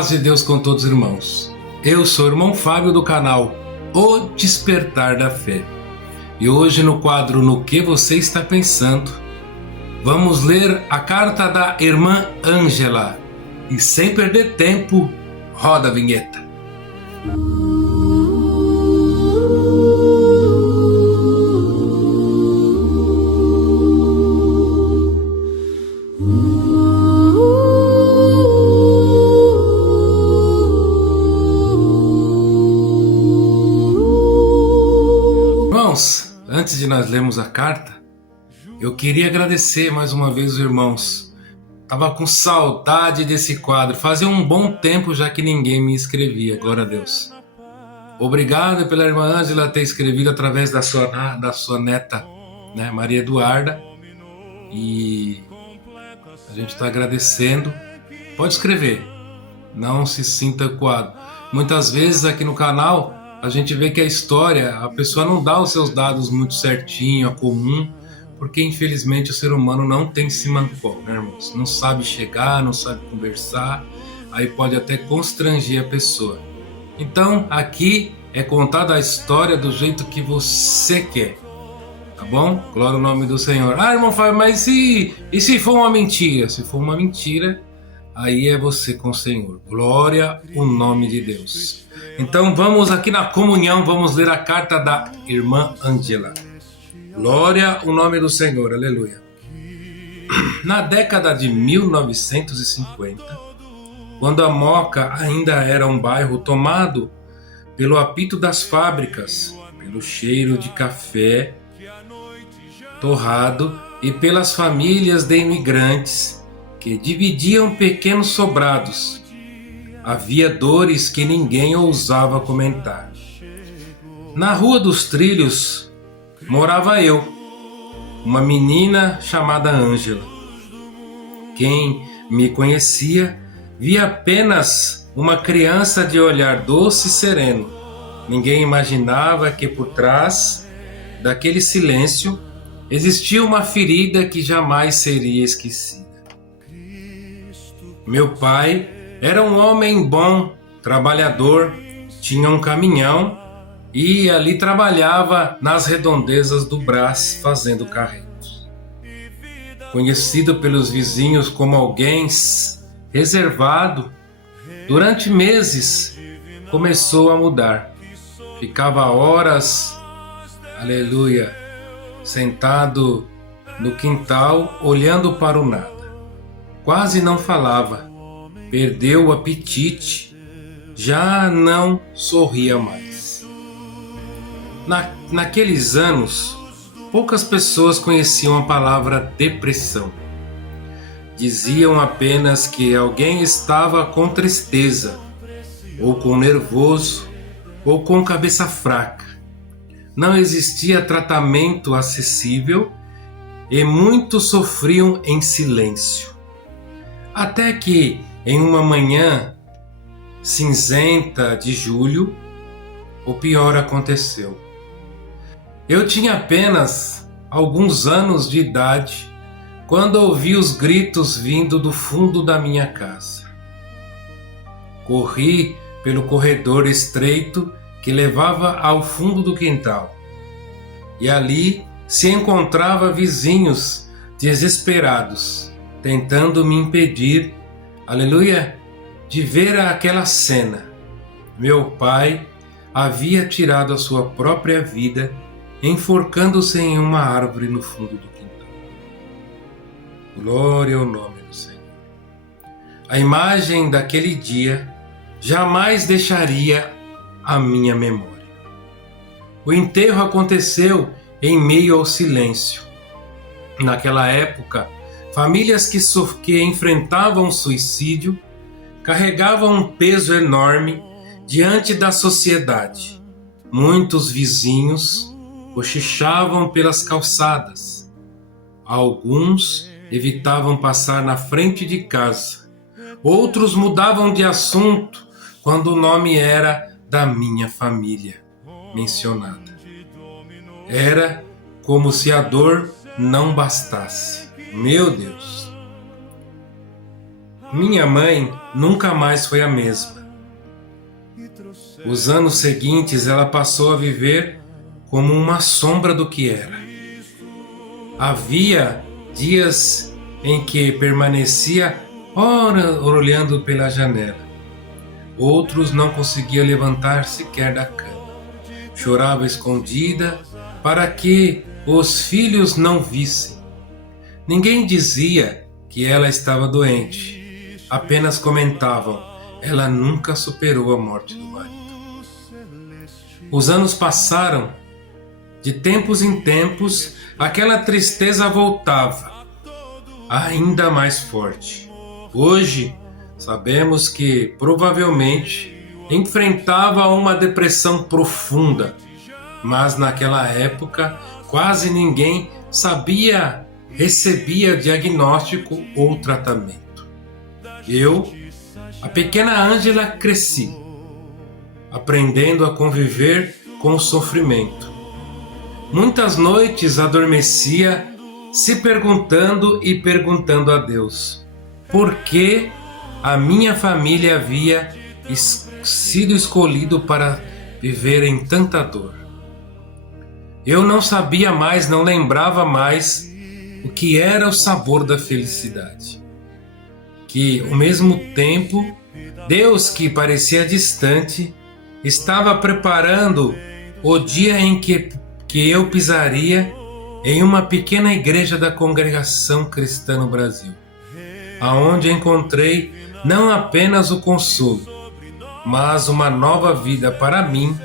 paz de Deus com todos os irmãos. Eu sou o irmão Fábio do canal O Despertar da Fé. E hoje no quadro No Que Você Está Pensando, vamos ler a carta da irmã Ângela. E sem perder tempo, roda a vinheta. Antes de nós lermos a carta, eu queria agradecer mais uma vez os irmãos. Tava com saudade desse quadro. Fazia um bom tempo já que ninguém me escrevia. Glória a Deus. Obrigado pela irmã Ângela ter escrevido através da sua neta, né, Maria Eduarda. E a gente está agradecendo. Pode escrever. Não se sinta coado. Muitas vezes aqui no canal a gente vê que a história, a pessoa não dá os seus dados muito certinho, a comum, porque infelizmente o ser humano não tem simancol, né, irmãos? Não sabe chegar, não sabe conversar, aí pode até constranger a pessoa. Então aqui é contada a história do jeito que você quer, tá bom? Glória ao nome do Senhor. Ah, irmão Fábio, mas e se for uma mentira? Se for uma mentira, aí é você com o Senhor. Glória ao nome de Deus. Então vamos aqui na comunhão, vamos ler a carta da irmã Ângela. Glória ao nome do Senhor, aleluia. Na década de 1950, quando a Moca ainda era um bairro tomado pelo apito das fábricas, pelo cheiro de café torrado e pelas famílias de imigrantes que dividiam pequenos sobrados, havia dores que ninguém ousava comentar. Na Rua dos Trilhos morava eu, uma menina chamada Ângela. Quem me conhecia via apenas uma criança de olhar doce e sereno. Ninguém imaginava que por trás daquele silêncio existia uma ferida que jamais seria esquecida. Meu pai era um homem bom, trabalhador, tinha um caminhão e ali trabalhava nas redondezas do Brás fazendo carretos. Conhecido pelos vizinhos como alguém reservado, durante meses começou a mudar. Ficava horas, aleluia, sentado no quintal olhando para o nada. Quase não falava. Perdeu o apetite, já não sorria mais. Naqueles anos, poucas pessoas conheciam a palavra depressão. Diziam apenas que alguém estava com tristeza, ou com nervoso, ou com cabeça fraca. Não existia tratamento acessível e muitos sofriam em silêncio. Até que, em uma manhã cinzenta de julho, o pior aconteceu. Eu tinha apenas alguns anos de idade quando ouvi os gritos vindo do fundo da minha casa. Corri pelo corredor estreito que levava ao fundo do quintal. E ali se encontrava vizinhos desesperados, tentando me impedir, aleluia, de ver aquela cena. Meu pai havia tirado a sua própria vida, enforcando-se em uma árvore no fundo do quintal. Glória ao nome do Senhor. A imagem daquele dia jamais deixaria a minha memória. O enterro aconteceu em meio ao silêncio. Naquela época, famílias que enfrentavam suicídio carregavam um peso enorme diante da sociedade. Muitos vizinhos cochichavam pelas calçadas. Alguns evitavam passar na frente de casa. Outros mudavam de assunto quando o nome era da minha família mencionada. Era como se a dor não bastasse. Meu Deus! Minha mãe nunca mais foi a mesma. Os anos seguintes ela passou a viver como uma sombra do que era. Havia dias em que permanecia ora olhando pela janela. Outros não conseguia levantar sequer da cama. Chorava escondida para que os filhos não vissem. Ninguém dizia que ela estava doente. Apenas comentavam: ela nunca superou a morte do marido. Os anos passaram. De tempos em tempos, aquela tristeza voltava, ainda mais forte. Hoje, sabemos que provavelmente enfrentava uma depressão profunda, mas naquela época quase ninguém recebia diagnóstico ou tratamento. Eu, a pequena Ângela, cresci, aprendendo a conviver com o sofrimento. Muitas noites adormecia se perguntando e perguntando a Deus por que a minha família havia sido escolhido para viver em tanta dor. Eu não sabia mais, não lembrava mais o que era o sabor da felicidade. Que, ao mesmo tempo, Deus, que parecia distante, estava preparando o dia em que eu pisaria em uma pequena igreja da Congregação Cristã no Brasil, aonde encontrei não apenas o consolo, mas uma nova vida para mim,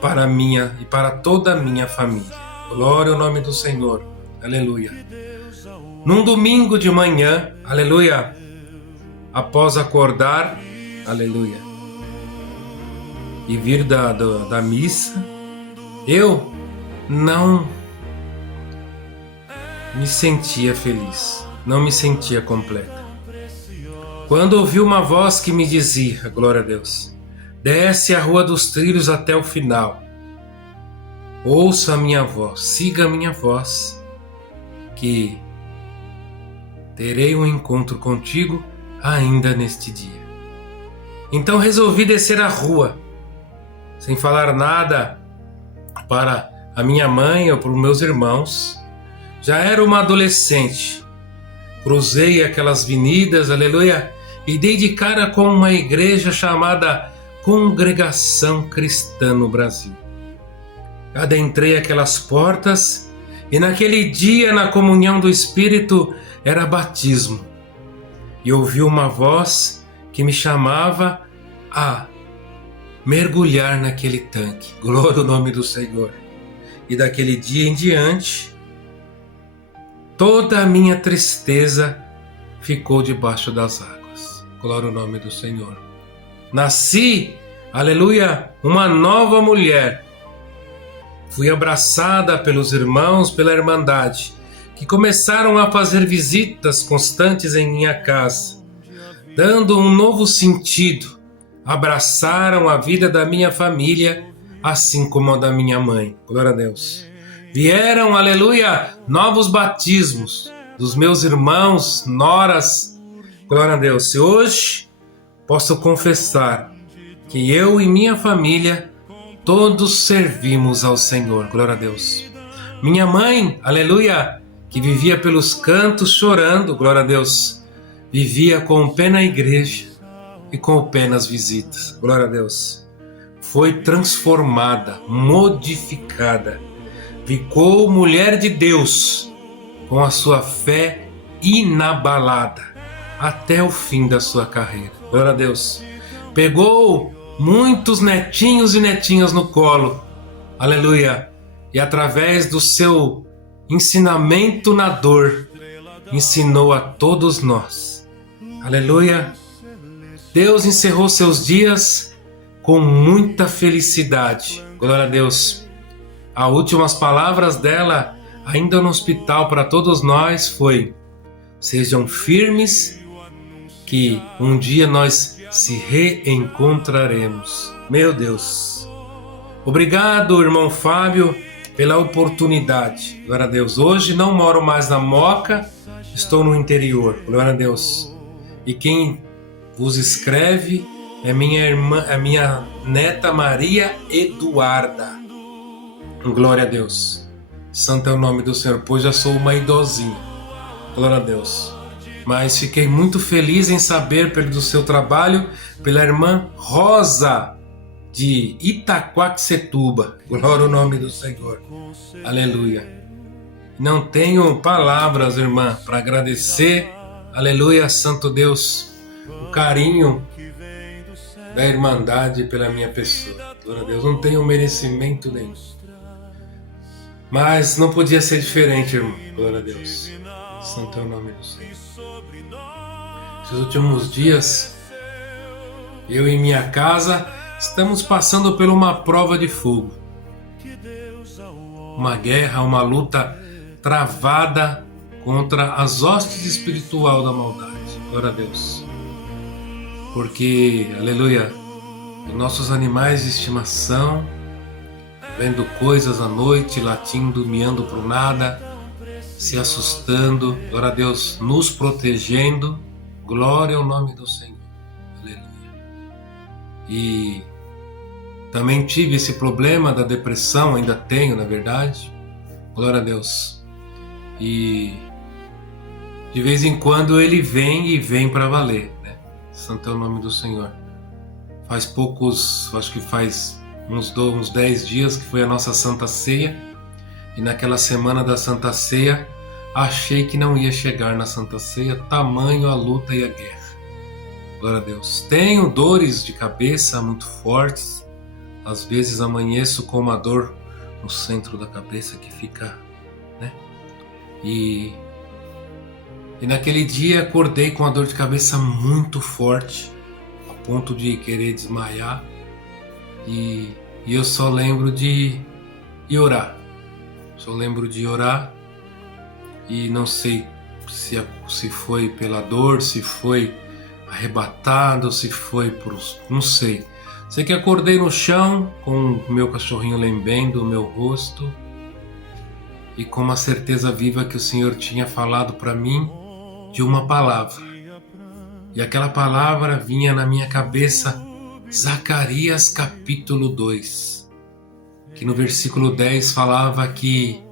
para minha e para toda a minha família. Glória ao nome do Senhor. Aleluia. Num domingo de manhã, aleluia, após acordar, aleluia, e vir da missa, eu não me sentia feliz, não me sentia completa. Quando ouvi uma voz que me dizia, glória a Deus, desce a Rua dos Trilhos até o final, ouça a minha voz, siga a minha voz, que terei um encontro contigo ainda neste dia. Então resolvi descer a rua, sem falar nada para a minha mãe ou para os meus irmãos. Já era uma adolescente. Cruzei aquelas avenidas, aleluia, e dei de cara com uma igreja chamada Congregação Cristã no Brasil. Adentrei aquelas portas e naquele dia, na comunhão do Espírito, era batismo. E ouvi uma voz que me chamava a mergulhar naquele tanque. Glória ao nome do Senhor. E daquele dia em diante, toda a minha tristeza ficou debaixo das águas. Glória ao nome do Senhor. Nasci, aleluia, uma nova mulher. Fui abraçada pelos irmãos, pela irmandade, que começaram a fazer visitas constantes em minha casa, dando um novo sentido. Abraçaram a vida da minha família, assim como a da minha mãe. Glória a Deus. Vieram, aleluia, novos batismos dos meus irmãos, noras. Glória a Deus. E hoje posso confessar que eu e minha família todos servimos ao Senhor. Glória a Deus. Minha mãe, aleluia, que vivia pelos cantos chorando, glória a Deus, vivia com o pé na igreja e com o pé nas visitas. Glória a Deus. Foi transformada, modificada. Ficou mulher de Deus com a sua fé inabalada até o fim da sua carreira. Glória a Deus. Pegou muitos netinhos e netinhas no colo. Aleluia. E através do seu ensinamento na dor, ensinou a todos nós. Aleluia. Deus encerrou seus dias com muita felicidade. Glória a Deus. As últimas palavras dela, ainda no hospital para todos nós, foi: sejam firmes, que um dia nós se reencontraremos. Meu Deus. Obrigado, irmão Fábio, pela oportunidade. Glória a Deus. Hoje não moro mais na Moca, estou no interior. Glória a Deus. E quem vos escreve é minha irmã, a minha neta Maria Eduarda. Glória a Deus. Santo é o nome do Senhor, pois já sou uma idosinha. Glória a Deus. Mas fiquei muito feliz em saber do seu trabalho pela irmã Rosa de Itaquaquecetuba. Glória ao nome do Senhor. Aleluia. Não tenho palavras, irmã, para agradecer. Aleluia, Santo Deus, o carinho da Irmandade pela minha pessoa. Glória a Deus. Não tenho merecimento nenhum. Mas não podia ser diferente, irmão. Glória a Deus. Santo é o nome do Senhor. Esses últimos dias, eu e minha casa estamos passando por uma prova de fogo. Uma guerra, uma luta travada contra as hostes espiritual da maldade. Glória a Deus. Porque, aleluia, os nossos animais de estimação, vendo coisas à noite, latindo, miando pro nada, se assustando, glória a Deus, nos protegendo, glória ao nome do Senhor, aleluia. E também tive esse problema da depressão, ainda tenho, na verdade, glória a Deus. E de vez em quando ele vem e vem para valer, né? Santo é o nome do Senhor. Faz poucos, acho que faz uns 10 dias que foi a nossa Santa Ceia, e naquela semana da Santa Ceia achei que não ia chegar na Santa Ceia, tamanho a luta e a guerra. Glória a Deus. Tenho dores de cabeça muito fortes, às vezes amanheço com uma dor no centro da cabeça que fica, né? E naquele dia acordei com uma dor de cabeça muito forte, a ponto de querer desmaiar. E eu só lembro de orar. Só lembro de orar. E não sei se foi pela dor, se foi arrebatado, se foi por... não sei. Sei que acordei no chão com o meu cachorrinho lambendo o meu rosto e com uma certeza viva que o Senhor tinha falado para mim de uma palavra. E aquela palavra vinha na minha cabeça, Zacarias capítulo 2, que no versículo 10 falava que,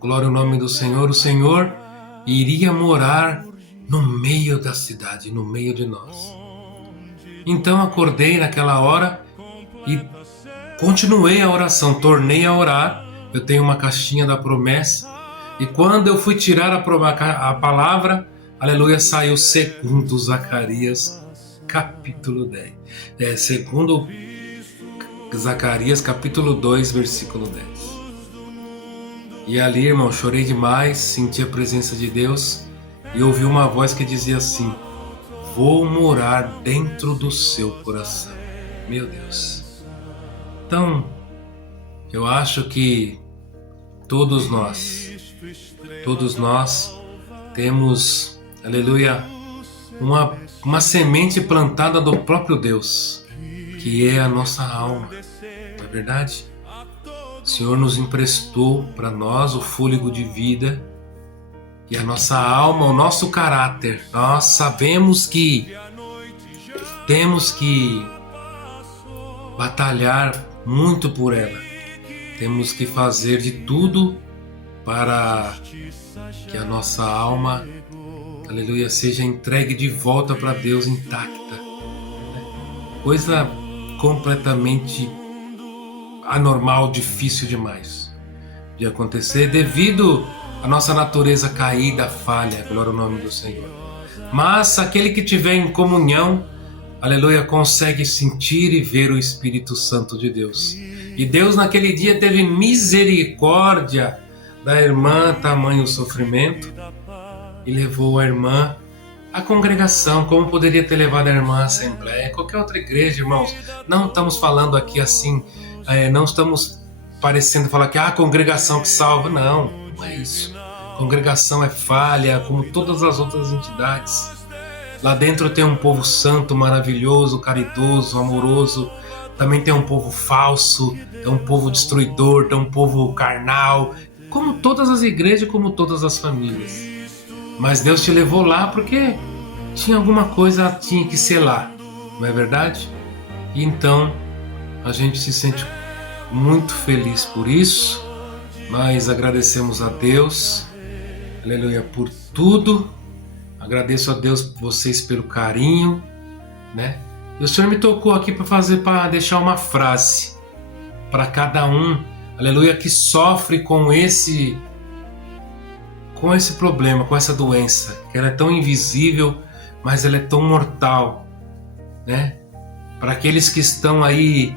glória ao nome do Senhor, o Senhor iria morar no meio da cidade, no meio de nós. Então acordei naquela hora e continuei a oração, tornei a orar. Eu tenho uma caixinha da promessa e quando eu fui tirar a palavra, aleluia, saiu segundo Zacarias capítulo 10. Segundo Zacarias capítulo 2, versículo 10. E ali, irmão, chorei demais, senti a presença de Deus e ouvi uma voz que dizia assim: vou morar dentro do seu coração. Meu Deus. Então, eu acho que todos nós temos, aleluia, uma semente plantada do próprio Deus, que é a nossa alma, não é verdade? O Senhor nos emprestou para nós o fôlego de vida e a nossa alma, o nosso caráter. Nós sabemos que temos que batalhar muito por ela. Temos que fazer de tudo para que a nossa alma, aleluia, seja entregue de volta para Deus intacta. Coisa completamente anormal, difícil demais de acontecer devido à nossa natureza caída, falha, glória ao nome do Senhor. Mas aquele que tiver em comunhão, aleluia, consegue sentir e ver o Espírito Santo de Deus. E Deus naquele dia teve misericórdia da irmã, tamanho sofrimento, e levou a irmã à congregação, como poderia ter levado a irmã à assembleia, qualquer outra igreja, irmãos. Não estamos falando aqui assim, não estamos parecendo falar que a congregação que salva, não é isso. Congregação é falha, como todas as outras entidades. Lá dentro tem um povo santo, maravilhoso, caridoso, amoroso. Também tem um povo falso, tem um povo destruidor, tem um povo carnal, como todas as igrejas, como todas as famílias. Mas Deus te levou lá porque tinha alguma coisa, tinha que selar, não é verdade? E então a gente se sente muito feliz por isso, mas agradecemos a Deus, aleluia, por tudo. Agradeço a Deus vocês pelo carinho, né? E o Senhor me tocou aqui para deixar uma frase para cada um, aleluia, que sofre com esse problema, com essa doença, que ela é tão invisível, mas ela é tão mortal, né? Para aqueles que estão aí,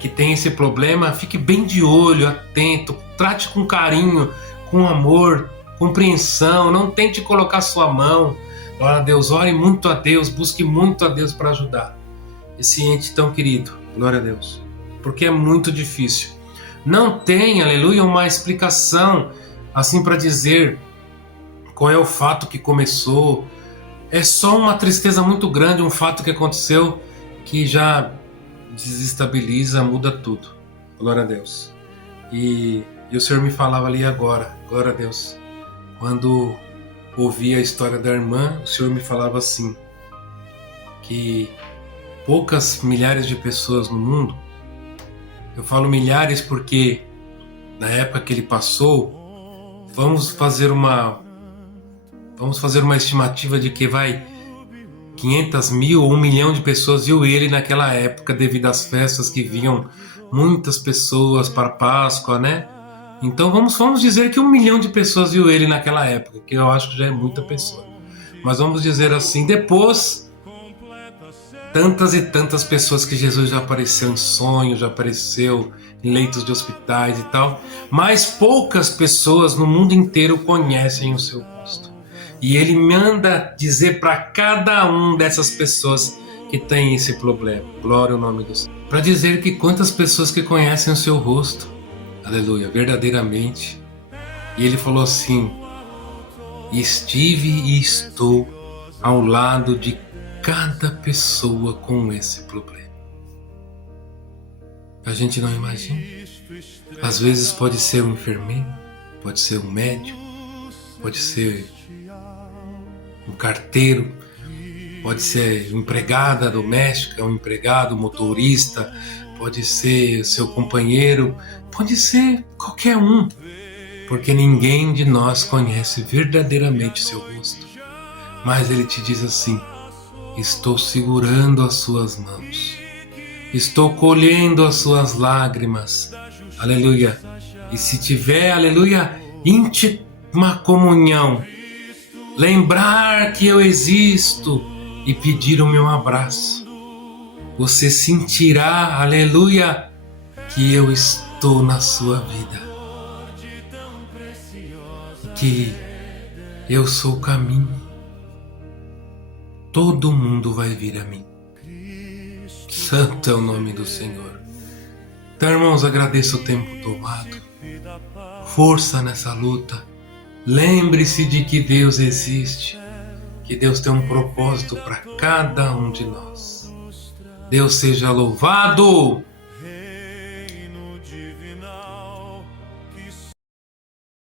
que tem esse problema, fique bem de olho, atento, trate com carinho, com amor, compreensão, não tente colocar sua mão. Glória a Deus, ore muito a Deus, busque muito a Deus para ajudar esse ente tão querido, glória a Deus, porque é muito difícil. Não tem, aleluia, uma explicação assim para dizer qual é o fato que começou. É só uma tristeza muito grande, um fato que aconteceu que já desestabiliza, muda tudo. Glória a Deus. E o Senhor me falava ali agora, glória a Deus. Quando ouvi a história da irmã, o Senhor me falava assim, que poucas milhares de pessoas no mundo, eu falo milhares porque na época que ele passou, vamos fazer uma estimativa de que 500 mil ou 1 milhão de pessoas viu ele naquela época devido às festas que vinham muitas pessoas para a Páscoa, né? Então vamos dizer que 1 milhão de pessoas viu ele naquela época, que eu acho que já é muita pessoa. Mas vamos dizer assim, depois tantas e tantas pessoas que Jesus já apareceu em sonhos, já apareceu em leitos de hospitais e tal, mas poucas pessoas no mundo inteiro conhecem o seu rosto. E ele manda dizer para cada um dessas pessoas que tem esse problema, glória ao nome do Senhor, para dizer que quantas pessoas que conhecem o seu rosto, aleluia, verdadeiramente. E ele falou assim: estive e estou ao lado de cada pessoa com esse problema. A gente não imagina. Às vezes pode ser um enfermeiro, pode ser um médico, pode ser um carteiro, pode ser empregada doméstica, um empregado, motorista, pode ser seu companheiro, pode ser qualquer um, porque ninguém de nós conhece verdadeiramente o seu rosto. Mas ele te diz assim: estou segurando as suas mãos, estou colhendo as suas lágrimas, aleluia. E se tiver, aleluia, íntima comunhão, lembrar que eu existo e pedir o meu abraço, você sentirá, aleluia, que eu estou na sua vida, que eu sou o caminho. Todo mundo vai vir a mim. Santo é o nome do Senhor. Então, irmãos, agradeço o tempo tomado. Força nessa luta. Lembre-se de que Deus existe, que Deus tem um propósito para cada um de nós. Deus seja louvado!